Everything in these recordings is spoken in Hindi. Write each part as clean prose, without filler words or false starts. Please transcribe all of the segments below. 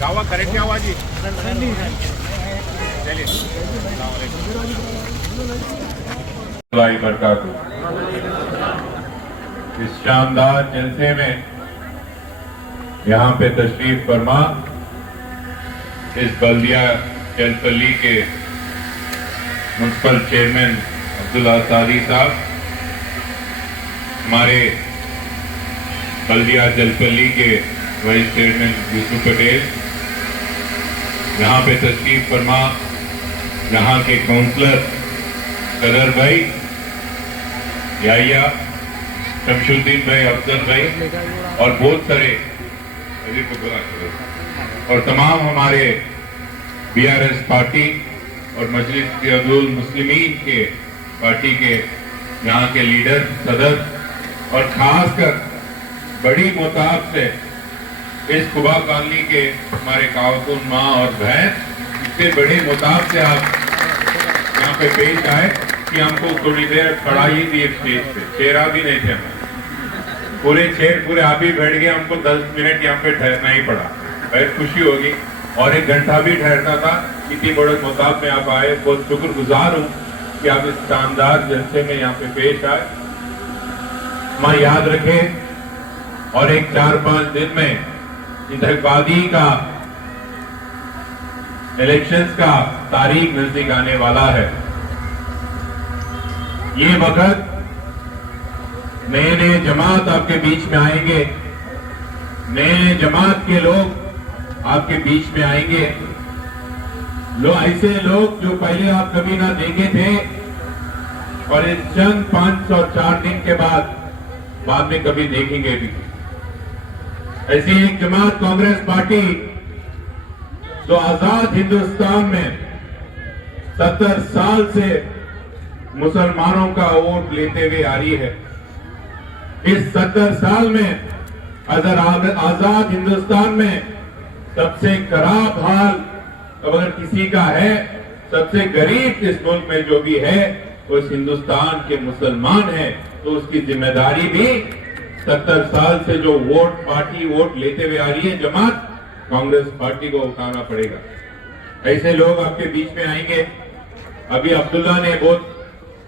गावा करेक्ट आवाज इस शानदार जलसे में यहाँ पे तशरीफ फरमा इस बल्दिया जलपल्ली के म्युनिसिपल चेयरमैन अब्दुल्ला सादी साहब, हमारे बल्दिया जलपल्ली के वाइस चेयरमैन यूसुफ पटेल, यहाँ पे तशरीफ फरमा यहाँ के काउंसलर कदर भाई, याहिया, शमशुद्दीन भाई, अफजल भाई और बहुत सारे और तमाम हमारे बीआरएस पार्टी और मजलिस इत्तेहादुल मुस्लिमीन के पार्टी के यहाँ के लीडर, सदर और खासकर बड़ी मोताब से इस कुबा कॉलोनी के हमारे खातून माँ और बहन, इतने बड़े मुताब से आप यहाँ पे पेश आए कि हमको थोड़ी देर खड़ा ही थी स्टेज पे, चेहरा भी नहीं थे हम पूरे चेयर पूरे आप ही बैठ गए, हमको 10 मिनट यहाँ पे ठहरना ही पड़ा। बहुत खुशी होगी और 1 घंटा भी ठहरना था, इतनी बड़े मुताब में आप आए। बहुत शुक्रगुजार हूँ कि आप इस शानदार जलसे में यहाँ पे पेश आए। हमारे याद रखें और एक 4-5 दिन में इंतखाबादी का इलेक्शंस का तारीख नजदीक आने वाला है। ये वक्त नए नए जमात आपके बीच में आएंगे, नए जमात के लोग आपके बीच में आएंगे, ऐसे लोग जो पहले आप कभी ना देखे थे और इस चंद 504 दिन के बाद में कभी देखेंगे भी। ऐसी एक जमात कांग्रेस पार्टी जो आजाद हिंदुस्तान में 70 साल से मुसलमानों का वोट लेते हुए आ रही है। इस 70 साल में आजाद हिंदुस्तान में सबसे खराब हाल अगर किसी का है, सबसे गरीब इस मुल्क में जो भी है वो इस हिंदुस्तान के मुसलमान है, तो उसकी जिम्मेदारी भी 70 साल से जो पार्टी वोट लेते हुए आ रही है जमात कांग्रेस पार्टी को उठाना पड़ेगा। ऐसे लोग आपके बीच में आएंगे। अभी अब्दुल्ला ने बहुत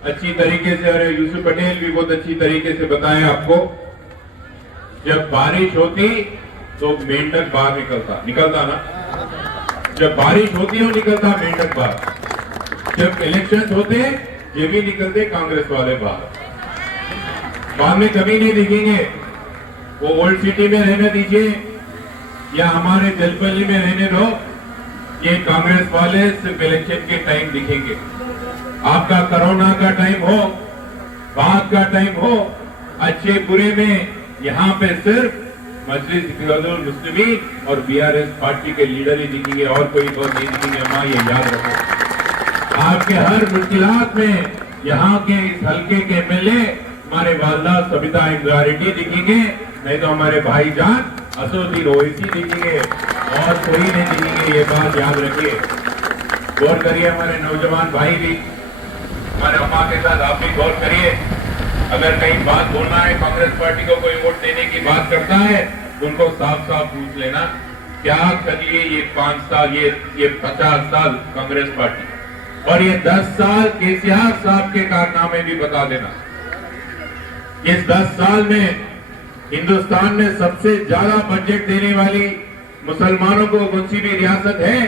अच्छी तरीके से और यूसुफ पटेल भी बहुत अच्छी तरीके से बताया आपको, जब बारिश होती तो मेंढक बाहर निकलता ना, जब बारिश होती है निकलता मेंढक बाहर, जब इलेक्शन होते ये भी निकलते कांग्रेस वाले बाहर में कभी नहीं दिखेंगे। वो ओल्ड सिटी में रहने दीजिए या हमारे जलपल्ली में रहने दो, ये कांग्रेस वाले सिर्फ इलेक्शन के टाइम दिखेंगे। आपका कोरोना का टाइम हो, बात का टाइम हो, अच्छे बुरे में यहाँ पे सिर्फ मजलिस इत्तेहादुल मुस्लिमीन और बीआरएस पार्टी के लीडर ही दिखेंगे और कोई और नहीं दिखेंगे। हमारा ये याद रखो। आपके हर मुश्किलात में यहाँ के इस हल्के के एमएलए हमारे वालदा सबिता इंद्रारेड्डी दिखेंगे, नहीं तो हमारे भाईजान असदुद्दीन ओवैसी दिखेंगे और कोई नहीं दिखेंगे। ये बात याद रखिए, गौर करिए। हमारे नौजवान भाई भी हमारे अम्मा के साथ आप भी गौर करिए। अगर कहीं बात बोलना है, कांग्रेस पार्टी को कोई वोट देने की बात करता है, उनको साफ साफ पूछ लेना क्या करिए ये 5 साल, ये 50 साल कांग्रेस पार्टी और ये 10 साल केसीआर साहब के कारनामे भी बता देना। इस 10 साल में हिंदुस्तान में सबसे ज्यादा बजट देने वाली मुसलमानों को कौन सी भी रियासत है,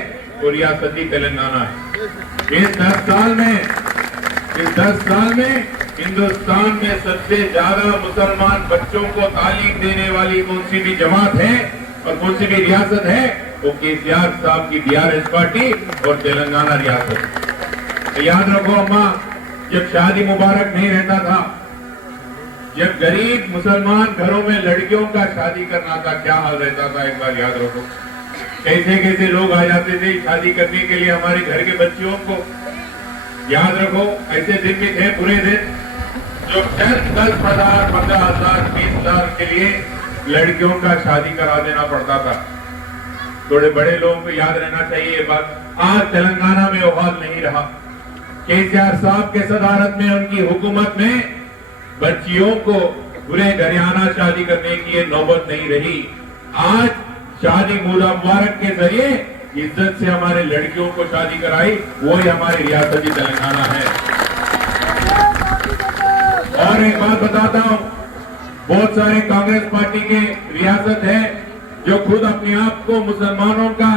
वो रियासत ही तेलंगाना है। इस 10 साल में हिंदुस्तान में सबसे ज्यादा मुसलमान बच्चों को तालीम देने वाली कौन सी भी जमात है और कौन सी भी रियासत है, वो केसीआर साहब की बीआरएस पार्टी और तेलंगाना रियासत। तो याद रखो अम्मा, जब शादी मुबारक नहीं रहता था, जब गरीब मुसलमान घरों में लड़कियों का शादी करना था, क्या हाल रहता था, एक बार याद रखो। कैसे कैसे लोग आ जाते थे शादी करने के लिए हमारे घर के बच्चियों को। याद रखो, ऐसे दिन भी थे बुरे दिन जो 10,000, 15,000, 20,000 के लिए लड़कियों का शादी करा देना पड़ता था। थोड़े बड़े लोगों को याद रहना चाहिए ये बात। आज तेलंगाना में वो हाल नहीं रहा। केसीआर साहब के सदारत में, उनकी हुकूमत में बच्चियों को पूरे घरियाना शादी करने की ये नौबत नहीं रही। आज शादी मुबारक के जरिए इज्जत से हमारे लड़कियों को शादी कराई, वो ही हमारी रियासती तेलंगाना है। और एक बात बताता हूं, बहुत सारे कांग्रेस पार्टी के रियासत है जो खुद अपने आप को मुसलमानों का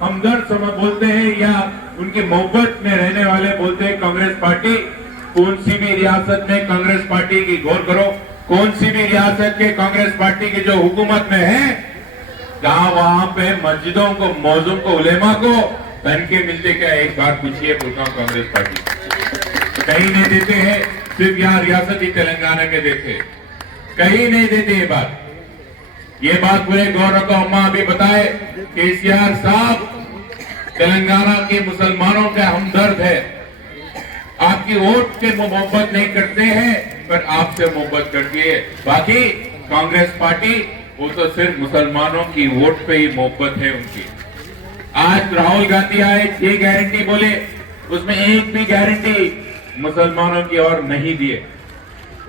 हमदर्द समझ बोलते हैं या उनकी मोहब्बत में रहने वाले बोलते हैं कांग्रेस पार्टी। कौन सी भी रियासत में कांग्रेस पार्टी की गौर करो, कौन सी भी रियासत के कांग्रेस पार्टी की जो हुकूमत में है, कहा वहां पे मस्जिदों को, मौजूम को, उलेमा को धन के मिलते क्या? एक बार पूछिए कांग्रेस पार्टी कहीं नहीं देते हैं, सिर्फ यहाँ रियासती तेलंगाना में देते, कहीं नहीं देते। ये बात पूरे गौरव को अम्मा अभी बताए, केसीआर साहब तेलंगाना के मुसलमानों का हमदर्द है। आपकी वोट से मोहब्बत नहीं करते हैं, पर आपसे मोहब्बत करती है। बाकी कांग्रेस पार्टी वो तो सिर्फ मुसलमानों की वोट पे ही मोहब्बत है उनकी। आज राहुल गांधी आए, 6 गारंटी बोले, उसमें एक भी गारंटी मुसलमानों की और नहीं दिए,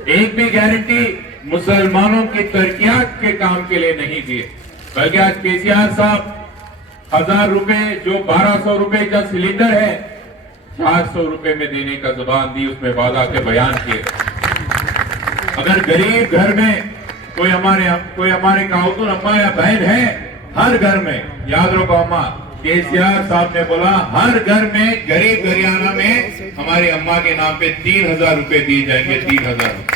एक भी गारंटी मुसलमानों की तरक्कियात के काम के लिए नहीं दिए। बल्कि आज केसीआर साहब 1000 रुपए जो 1200 रुपए का सिलेंडर है 400 रुपए में देने का जुबान दी, उसमें वादा के बयान किए। अगर गरीब घर में कोई हमारे खातून अम्मा या बहन है, हर घर में, याद रखो अम्मा, केसीआर साहब ने बोला हर घर में गरीब हरियाणा में हमारी अम्मा के नाम पे 3000 रुपए दिए जाएंगे। 3000 रुपए।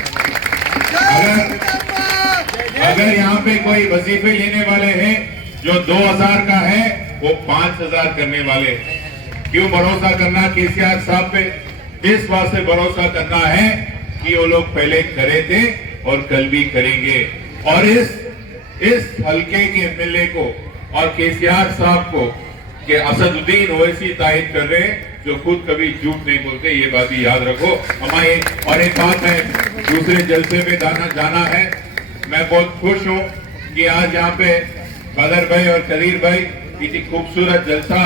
अगर यहाँ पे कोई वजीफे लेने वाले हैं जो 2000 का है, वो 5000 करने वाले हैं। क्यों भरोसा करना केसीआर साहब पे? इस बात से भरोसा करना है कि वो लोग पहले करे थे और कल भी करेंगे। और इस हल्के के एमएलए को और केसीआर साहब को कि असदुद्दीन ओवैसी तायद कर रहे हैं, जो खुद कभी झूठ नहीं बोलते, ये बात भी याद रखो हमारे। और एक बात है, दूसरे जलसे में जाना है। मैं बहुत खुश हूँ कि आज यहाँ पे बदर भाई और कदीर भाई इतनी खूबसूरत जलसा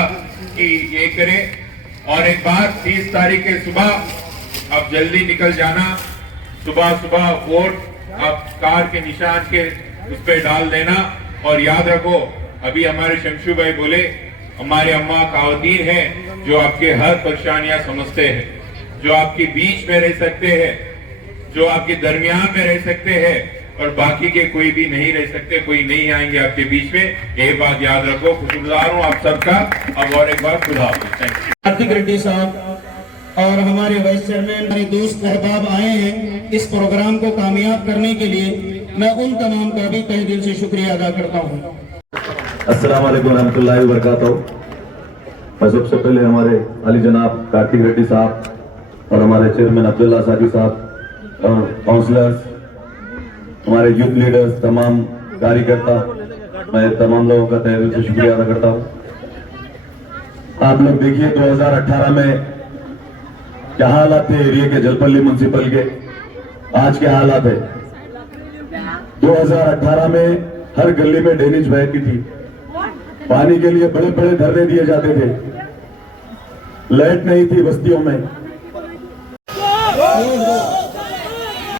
की ये करें। और एक बात, 30 तारीख के सुबह अब जल्दी निकल जाना, सुबह वोट आप कार के निशान के उस पर डाल देना। और याद रखो, अभी हमारे शमशू भाई बोले, हमारे अम्मा खातून हैं जो आपके हर परेशानियां समझते हैं, जो आपके बीच में रह सकते हैं, जो आपके दरमियान में रह सकते हैं, और बाकी के कोई भी नहीं रह सकते, कोई नहीं आएंगे आपके बीच में। ये बात याद रखो। खुशगुजार हूँ आप सबका। अब और एक बार खुदा हाफिज़। कार्तिक रेड्डी साहब और हमारे वाइस चेयरमैन, हमारे दोस्त अहबाब आए हैं इस प्रोग्राम को कामयाब करने के लिए। मैं उन तमाम का भी तहे दिल से शुक्रिया अदा करता हूँ। अस्सलाम वालेकुम रहमतुल्लाहि व बरकातहू। मैं सबसे पहले हमारे अली जनाब कार्तिक रेड्डी साहब और हमारे चेयरमैन अब्दुल्ला सादी साहब और काउंसलर्स, हमारे यूथ लीडर्स, तमाम कार्यकर्ता, मैं तमाम लोगों का तहे दिल से शुक्रिया अदा करता हूँ। आप लोग देखिए 2018 में क्या हालात थे एरिया के, जलपल्ली म्युनिसिपल के, आज क्या हालात है। 2018 में हर गली में ड्रेनेज बहती थी, पानी के लिए बड़े बड़े धरने दिए जाते थे, लाइट नहीं थी बस्तियों में,